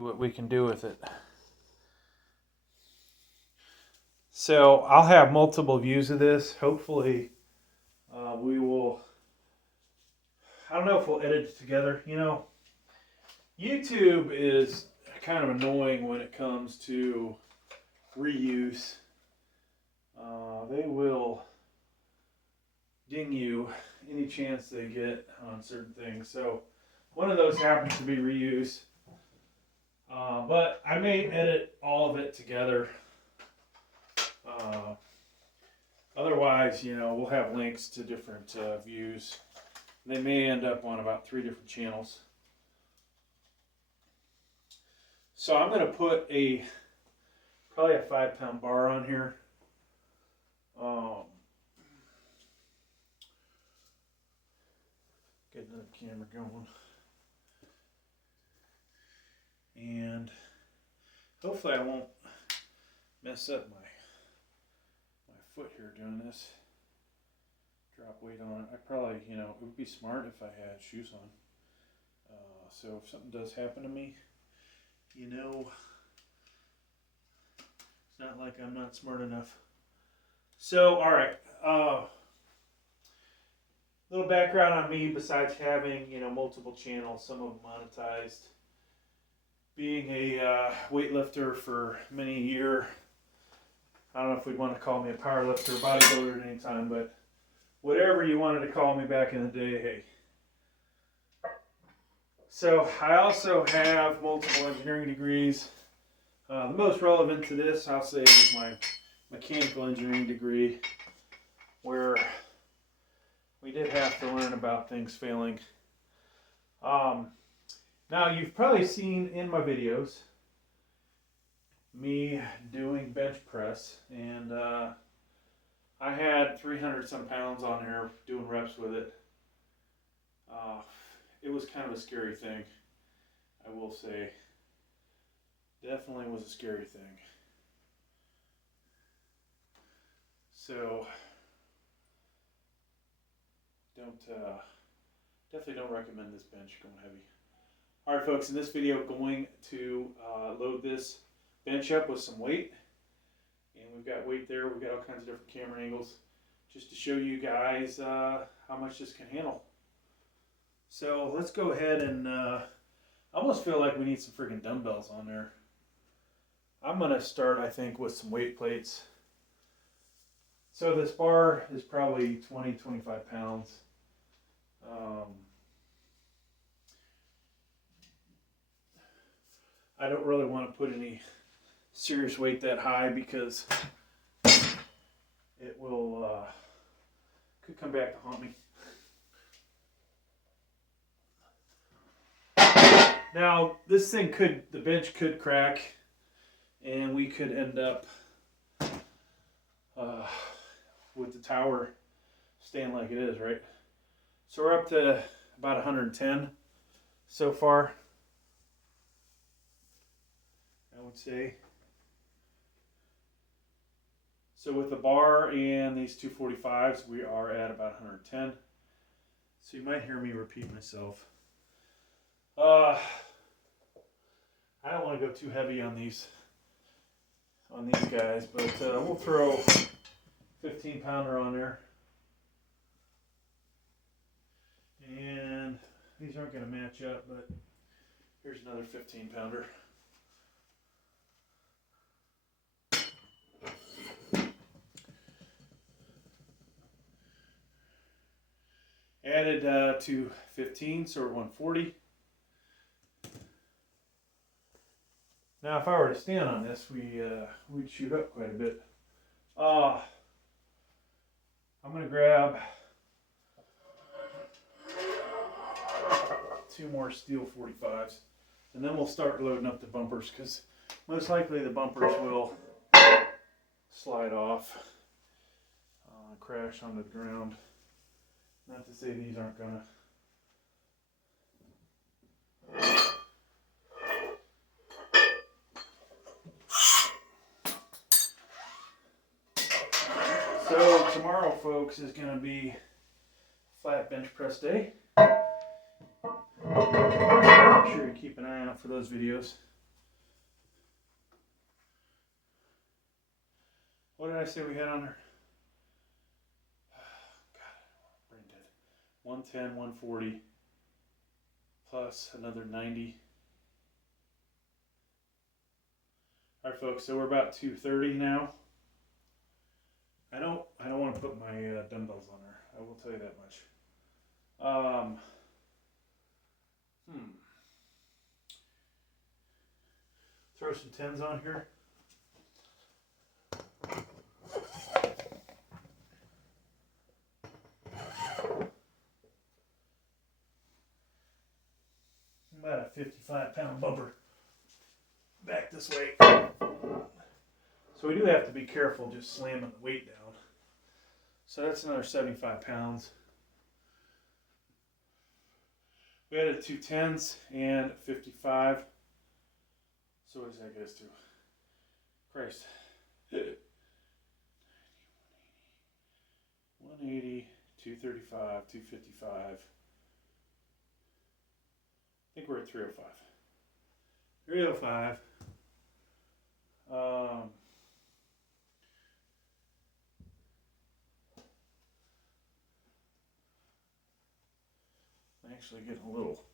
what we can do with it. So I'll have multiple views of this. Hopefully we will, I don't know if we'll edit it together. You know, YouTube is kind of annoying when it comes to reuse. They will ding you any chance they get on certain things. So one of those happens to be reuse. But I may edit all of it together. Otherwise, you know, we'll have links to different views. They may end up on about 3 different channels. So I'm going to put probably a 5-pound bar on here. Get another camera going. And hopefully I won't mess up my foot here doing this. Drop weight on it. I probably, you know, it would be smart if I had shoes on. So if something does happen to me, you know, it's not like I'm not smart enough. So, all right. Little background on me besides having, you know, multiple channels, some of them monetized. Being a weightlifter for many years. I don't know if we'd want to call me a power lifter or bodybuilder at any time, but whatever you wanted to call me back in the day, hey. So I also have multiple engineering degrees. The most relevant to this, I'll say, is my mechanical engineering degree, where we did have to learn about things failing. Now, you've probably seen in my videos me doing bench press, and I had 300 some pounds on there doing reps with it. It was kind of a scary thing, I will say. Definitely was a scary thing. So definitely don't recommend this bench going heavy. All right, folks, in this video, going to load this bench up with some weight. And we've got weight there. We've got all kinds of different camera angles just to show you guys how much this can handle. So let's go ahead and I almost feel like we need some freaking dumbbells on there. I'm going to start, I think, with some weight plates. So this bar is probably 20-25 pounds. I don't really want to put any serious weight that high because it will could come back to haunt me. Now this thing the bench could crack, and we could end up with the tower staying like it is, right? So we're up to about 110 so far, I would say. So with the bar and these 245s, we are at about 110. So you might hear me repeat myself. I don't want to go too heavy on these guys, but we'll throw 15-pounder on there. And these aren't going to match up, but here's another 15-pounder. Added to 15, so we're 140. Now, if I were to stand on this, we'd shoot up quite a bit. I'm going to grab 2 more steel 45s, and then we'll start loading up the bumpers, because most likely the bumpers will slide off, crash onto the ground. Not to say these aren't gonna. So tomorrow, folks, is gonna be flat bench press day. Make sure you keep an eye out for those videos. What did I say we had on her? God, brain dead. 110, 140, plus another 90. All right, folks. So we're about 230 now. I don't want to put my dumbbells on her. I will tell you that much. Throw some 10s on here. About a 55-pound bumper. Back this way. So we do have to be careful just slamming the weight down. So that's another 75 pounds. We added 2 10s and 55. So what does that get us to? Christ. 180, 235, 255. I think we're at 305. 305. I'm actually getting a little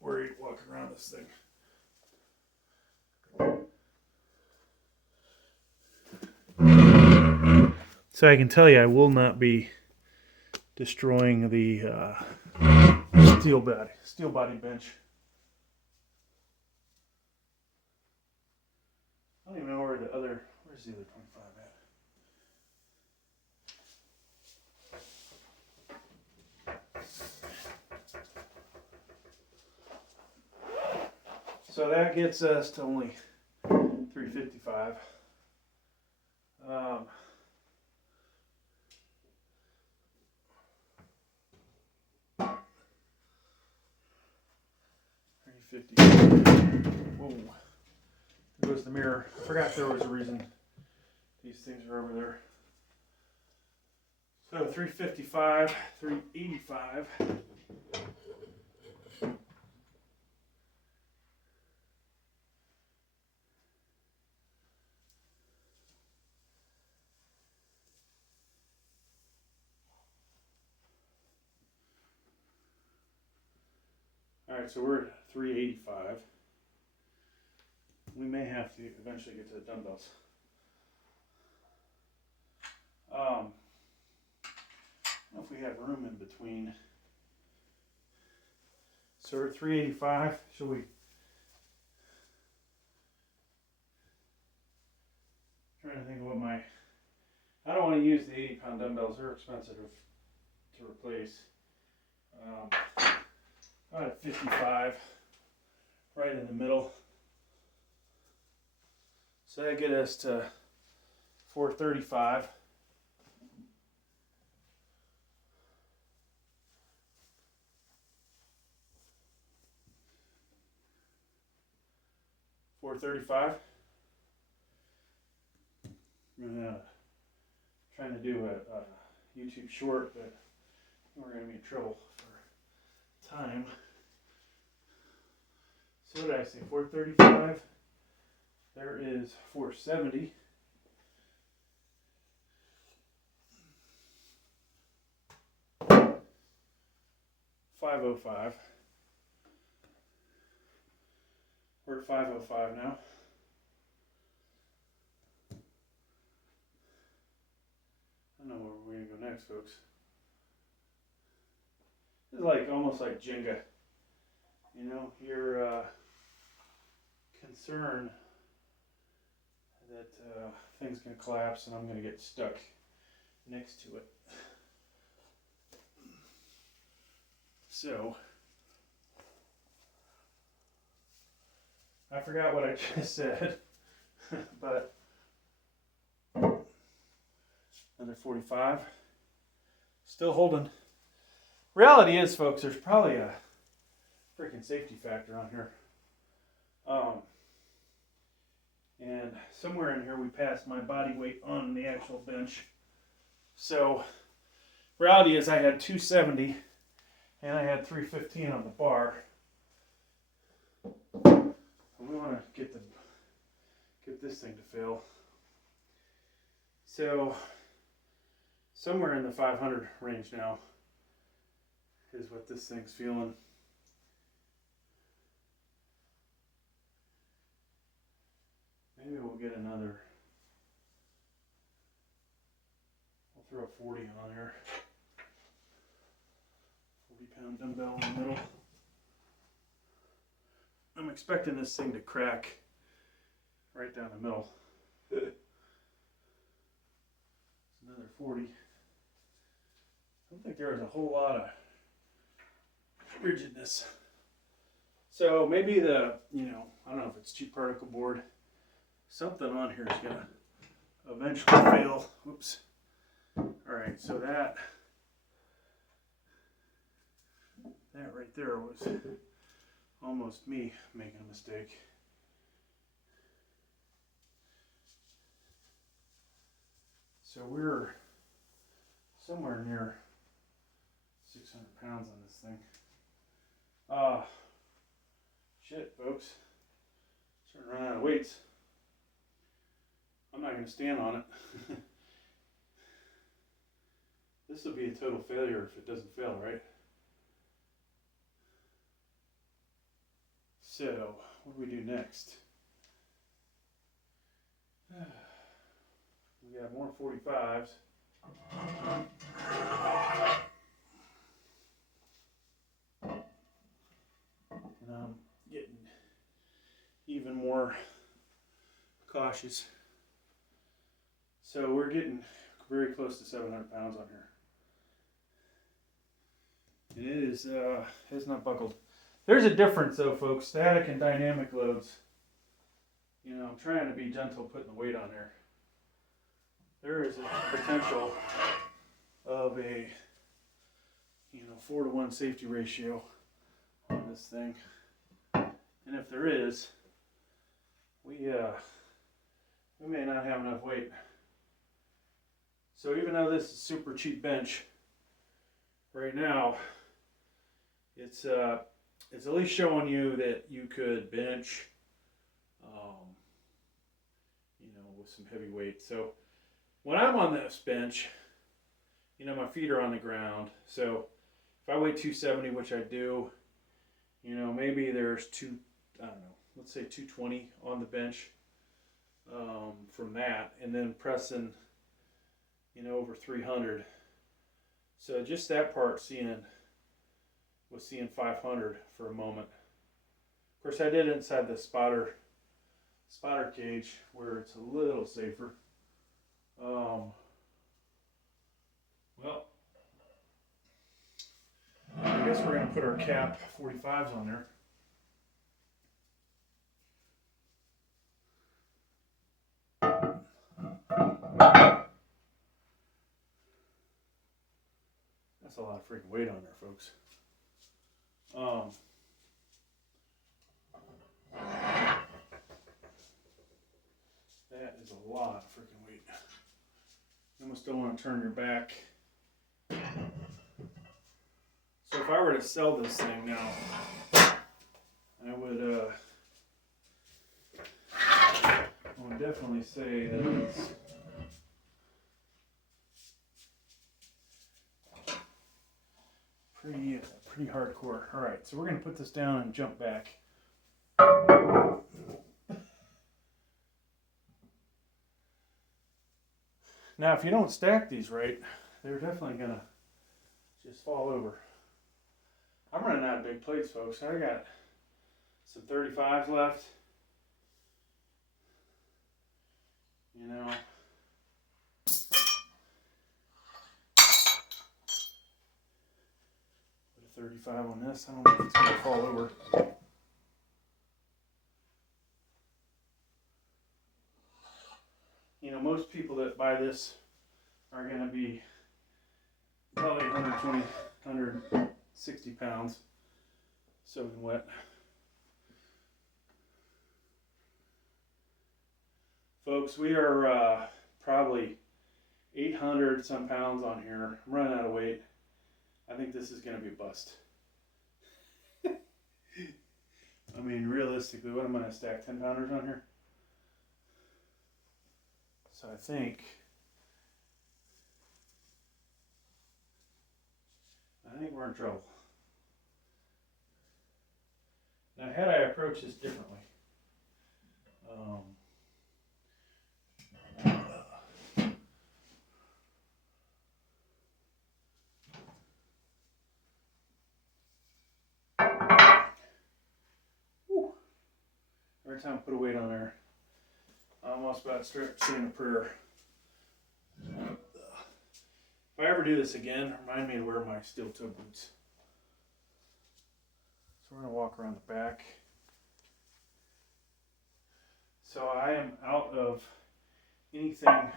worried walking around this thing. So I can tell you I will not be destroying the steel body bench. I don't even know where's the other 25 at. So that gets us to only 355. 350. Whoa. There goes the mirror. I forgot there was a reason these things are over there. So 355, 385. All right, so we're at 385. We may have to eventually get to the dumbbells. I don't know if we have room in between. So we're at 385. Should we? I'm trying to think of what my. I don't want to use the 80-pound dumbbells. They're expensive to replace. About at 55, right in the middle. So that gets us to 435. I'm trying to do a YouTube short, but we're going to be in trouble for time. So what did I say? 435. There is 470. $505. We're at 505 now. I don't know where we're going to go next, folks. This is like almost like Jenga. You know, you're concerned that things can collapse and I'm going to get stuck next to it. So, I forgot what I just said, but another 45. Still holding. Reality is, folks, there's probably a freaking safety factor on here. And somewhere in here we passed my body weight on the actual bench. So, reality is I had 270 and I had 315 on the bar. We want to get this thing to fail. So somewhere in the 500 range now is what this thing's feeling. Maybe we'll get another, I'll throw a 40 on there. 40-pound dumbbell in the middle. I'm expecting this thing to crack right down the middle. Another 40. I don't think there was a whole lot of rigidness. So maybe the, I don't know if it's cheap particle board. Something on here is gonna eventually fail. Oops. All right, so that right there was almost me making a mistake. So we're somewhere near 600 pounds on this thing. Shit, folks. Starting to run out of weights. I'm not going to stand on it. This will be a total failure if it doesn't fail, right? So, what do we do next? We got more 45s. And I'm getting even more cautious. So we're getting very close to 700 pounds on here. And it is, it's not buckled. There's a difference though, folks, static and dynamic loads. I'm trying to be gentle putting the weight on there. There is a potential of a, 4-to-1 safety ratio on this thing. And if there is, we may not have enough weight. So even though this is super cheap bench, right now, it's at least showing you that you could bench, with some heavy weight. So when I'm on this bench, my feet are on the ground. So if I weigh 270, which I do, maybe there's let's say 220 on the bench from that, and then pressing, over 300. So just that part was seeing 500 for a moment. Of course, I did it inside the spotter cage where it's a little safer. Well, I guess we're going to put our cap 45s on there. That's a lot of freaking weight on there, folks. That is a lot of freaking weight. You almost don't want to turn your back. So if I were to sell this thing now, I would definitely say that it's pretty hardcore. All right, so we're going to put this down and jump back. Now, if you don't stack these right, they're definitely going to just fall over. I'm running out of big plates, folks. I got some 35s left. Put a 35 on this. I don't know if it's going to fall over. Most people that buy this are going to be probably 120, 160 pounds soaking wet. Folks, we are probably 800 some pounds on here. I'm running out of weight. I think this is going to be a bust. I mean, realistically, what am I going to stack 10 pounders on here? So I think I think we're in trouble. Now, had I approached this differently, every time I put a weight on there, I'm almost about to start saying a prayer. If I ever do this again, remind me to wear my steel toe boots. So we're going to walk around the back. So I am out of anything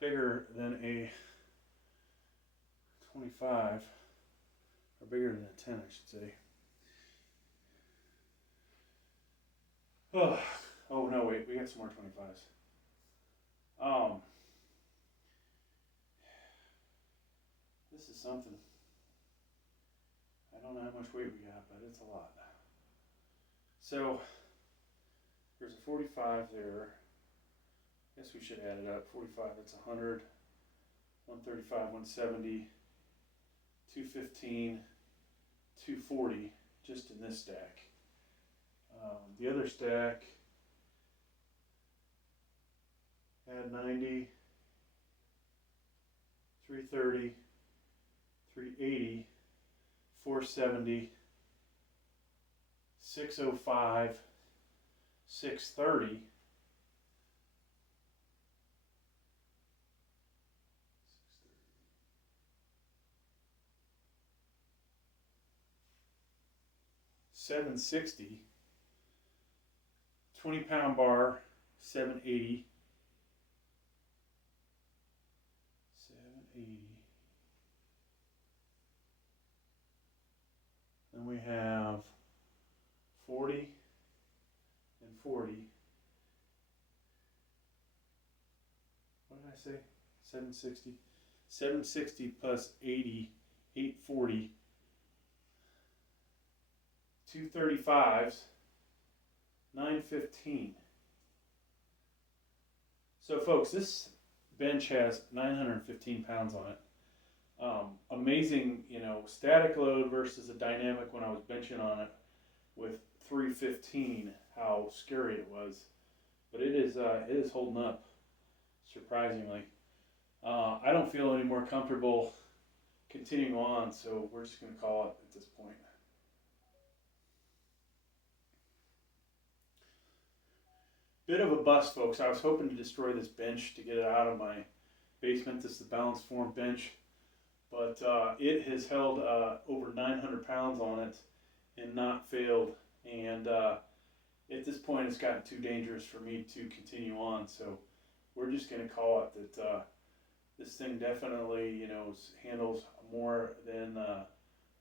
bigger than a 25, or bigger than a 10, I should say. Oh no, wait, we got some more 25s. This is something. I don't know how much weight we got, but it's a lot. So there's a 45 there. I guess we should add it up. 45, that's 100, 135, 170, 215, 240, just in this stack. The other stack had 90, 330, 380, 470, 605, 630, 760, 20-pound bar, 780, 780. Then we have 40 and 40. What did I say? 760. 760 plus 80, 840. 235s, 915. So folks, this bench has 915 pounds on it. Amazing, static load versus a dynamic when I was benching on it with 315, how scary it was. But it is holding up, surprisingly. I don't feel any more comfortable continuing on, so we're just going to call it at this point. Bit of a bust, folks. I was hoping to destroy this bench to get it out of my basement. This is the Balanceform bench, but it has held over 900 pounds on it and not failed. And at this point, it's gotten too dangerous for me to continue on. So we're just going to call it that. This thing definitely, handles more than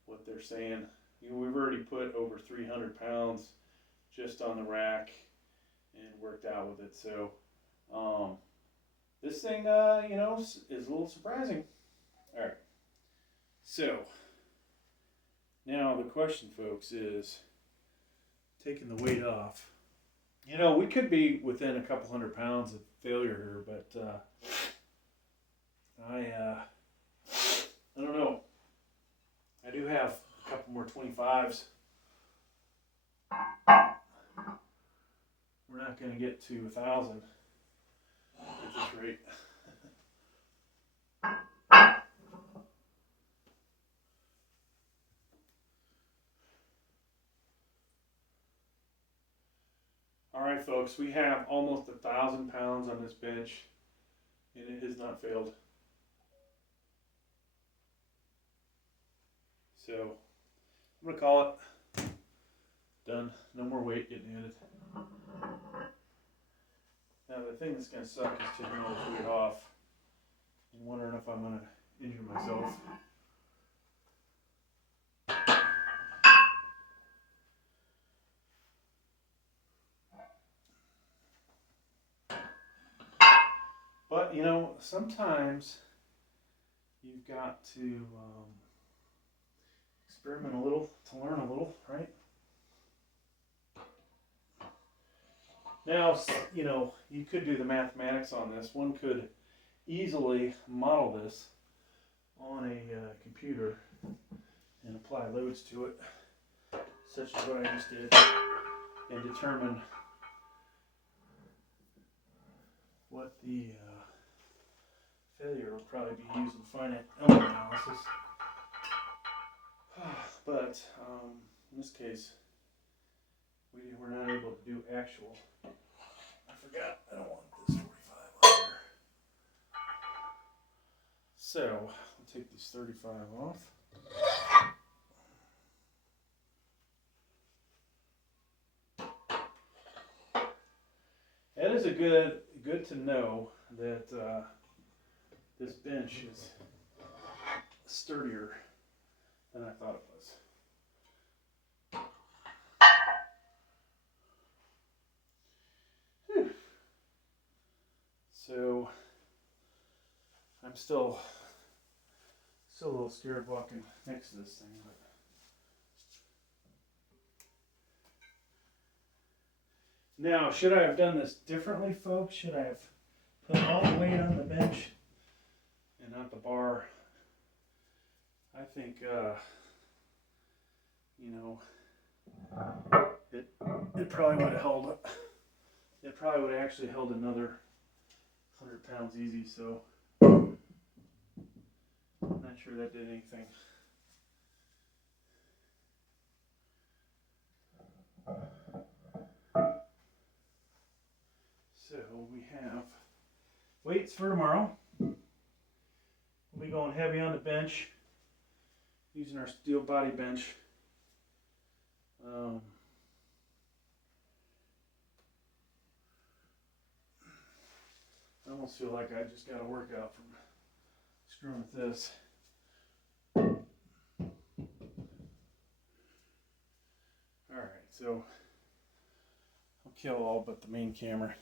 what they're saying. We've already put over 300 pounds just on the rack and worked out with it. So this thing, is a little surprising. All right. So now the question, folks, is taking the weight off. We could be within a couple hundred pounds of failure here, but I don't know. I do have a couple more 25s. We're not going to get to 1,000 at this rate. All right, folks, we have almost 1,000 pounds on this bench, and it has not failed. So I'm going to call it done. No more weight getting added. Now the thing that's going to suck is taking all this weight off and wondering if I'm going to injure myself. But, sometimes you've got to experiment a little to learn a little, right? Now, you could do the mathematics on this. One could easily model this on a computer and apply loads to it, such as what I just did, and determine what the failure will probably be using finite element analysis. But in this case, we're not able to do actual. I forgot, I don't want this 45 on there. So, I'll take these 35 off. That is a good to know that this bench is sturdier than I thought it was. Whew. So I'm still a little scared walking next to this thing, but now, should I have done this differently, folks? Should I have put all the weight on the bench and not the bar? I think, you know, it probably would have held it. It probably would have actually held another 100 pounds easy, so I'm not sure that did anything. So we have weights for tomorrow. We'll be going heavy on the bench, using our steel body bench. I almost feel like I just got a workout from screwing with this. Alright, so I'll kill all but the main camera.